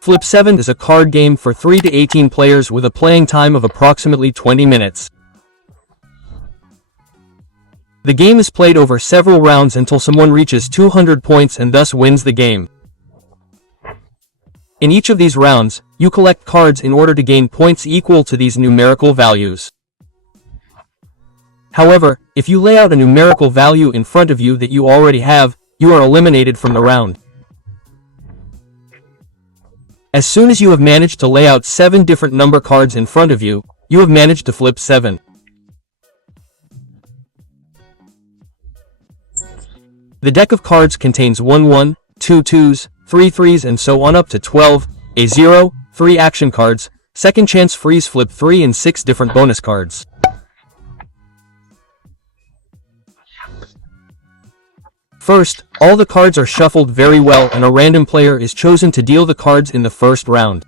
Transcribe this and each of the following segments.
Flip 7 is a card game for 3 to 18 players with a playing time of approximately 20 minutes. The game is played over several rounds until someone reaches 200 points and thus wins the game. In each of these rounds, you collect cards in order to gain points equal to these numerical values. However, if you lay out a numerical value in front of you that you already have, you are eliminated from the round. As soon as you have managed to lay out 7 different number cards in front of you, you have managed to flip 7. The deck of cards contains 1 1, 2 2s, 3 3s and so on up to 12, a 0, 3 action cards, second chance freeze flip 3 and 6 different bonus cards. First, all the cards are shuffled very well and a random player is chosen to deal the cards in the first round.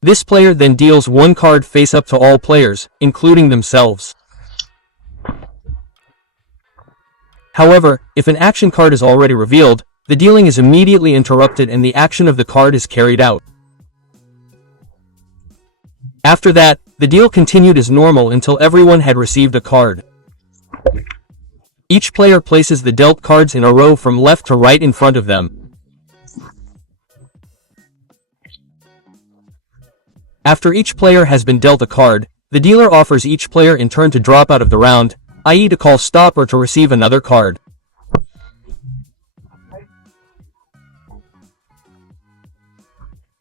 This player then deals 1 card face up to all players, including themselves. However, if an action card is already revealed, the dealing is immediately interrupted and the action of the card is carried out. After that, the deal continued as normal until everyone had received a card. Each player places the dealt cards in a row from left to right in front of them. After each player has been dealt a card, the dealer offers each player in turn to drop out of the round, i.e. to call stop or to receive another card.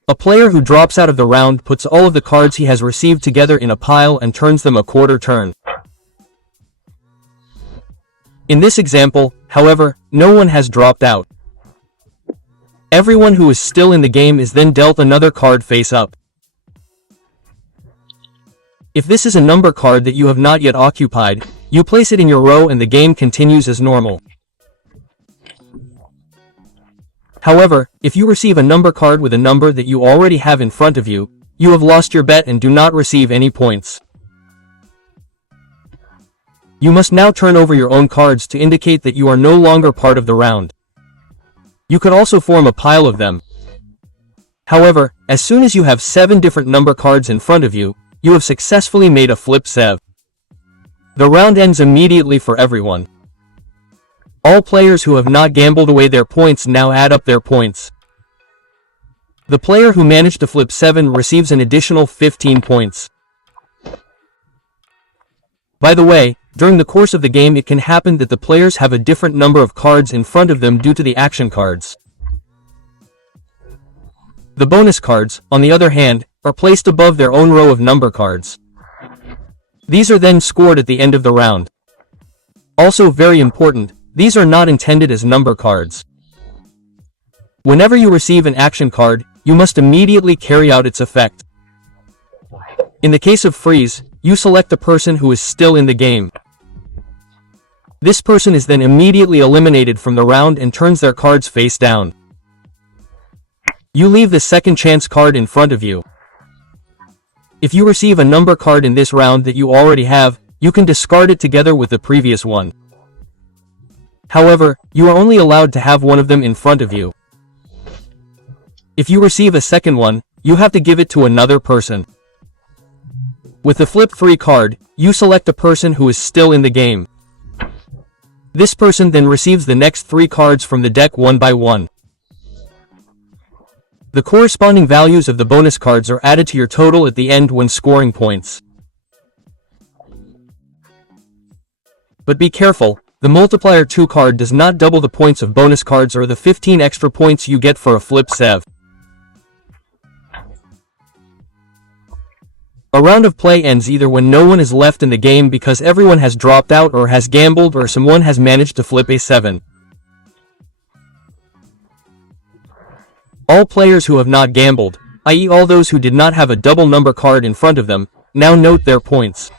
A player who drops out of the round puts all of the cards he has received together in a pile and turns them a quarter turn. In this example, however, no one has dropped out. Everyone who is still in the game is then dealt another card face up. If this is a number card that you have not yet occupied, you place it in your row and the game continues as normal. However, if you receive a number card with a number that you already have in front of you, you have lost your bet and do not receive any points. You must now turn over your own cards to indicate that you are no longer part of the round. You could also form a pile of them. However, as soon as you have 7 different number cards in front of you, you have successfully made a flip 7. The round ends immediately for everyone. All players who have not gambled away their points now add up their points. The player who managed to flip 7 receives an additional 15 points. By the way, during the course of the game it can happen that the players have a different number of cards in front of them due to the action cards. The bonus cards, on the other hand, are placed above their own row of number cards. These are then scored at the end of the round. Also very important, these are not intended as number cards. Whenever you receive an action card, you must immediately carry out its effect. In the case of freeze, you select the person who is still in the game. This person is then immediately eliminated from the round and turns their cards face down. You leave the second chance card in front of you. If you receive a number card in this round that you already have, you can discard it together with the previous one. However, you are only allowed to have one of them in front of you. If you receive a second one, you have to give it to another person. With the flip 3 card, you select the person who is still in the game. This person then receives the next 3 cards from the deck one by one. The corresponding values of the bonus cards are added to your total at the end when scoring points. But be careful, the multiplier 2 card does not double the points of bonus cards or the 15 extra points you get for a flip 7. A round of play ends either when no one is left in the game because everyone has dropped out or has gambled or someone has managed to flip a 7. All players who have not gambled, i.e. all those who did not have a double number card in front of them, now note their points.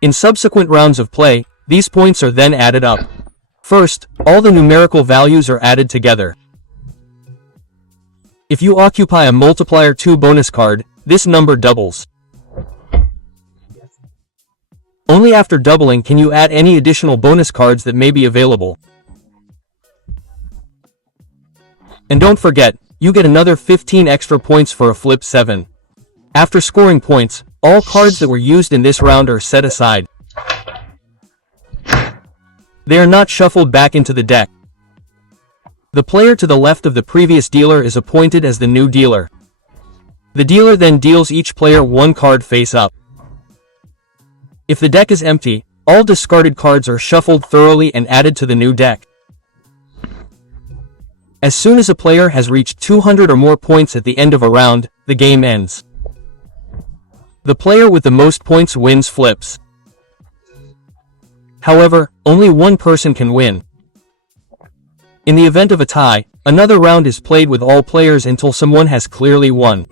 In subsequent rounds of play, these points are then added up. First, all the numerical values are added together. If you occupy a multiplier 2 bonus card, this number doubles. Only after doubling can you add any additional bonus cards that may be available. And don't forget, you get another 15 extra points for a flip 7. After scoring points, all cards that were used in this round are set aside. They are not shuffled back into the deck. The player to the left of the previous dealer is appointed as the new dealer. The dealer then deals each player one card face up. If the deck is empty, all discarded cards are shuffled thoroughly and added to the new deck. As soon as a player has reached 200 or more points at the end of a round, the game ends. The player with the most points wins flips. However, only one person can win. In the event of a tie, another round is played with all players until someone has clearly won.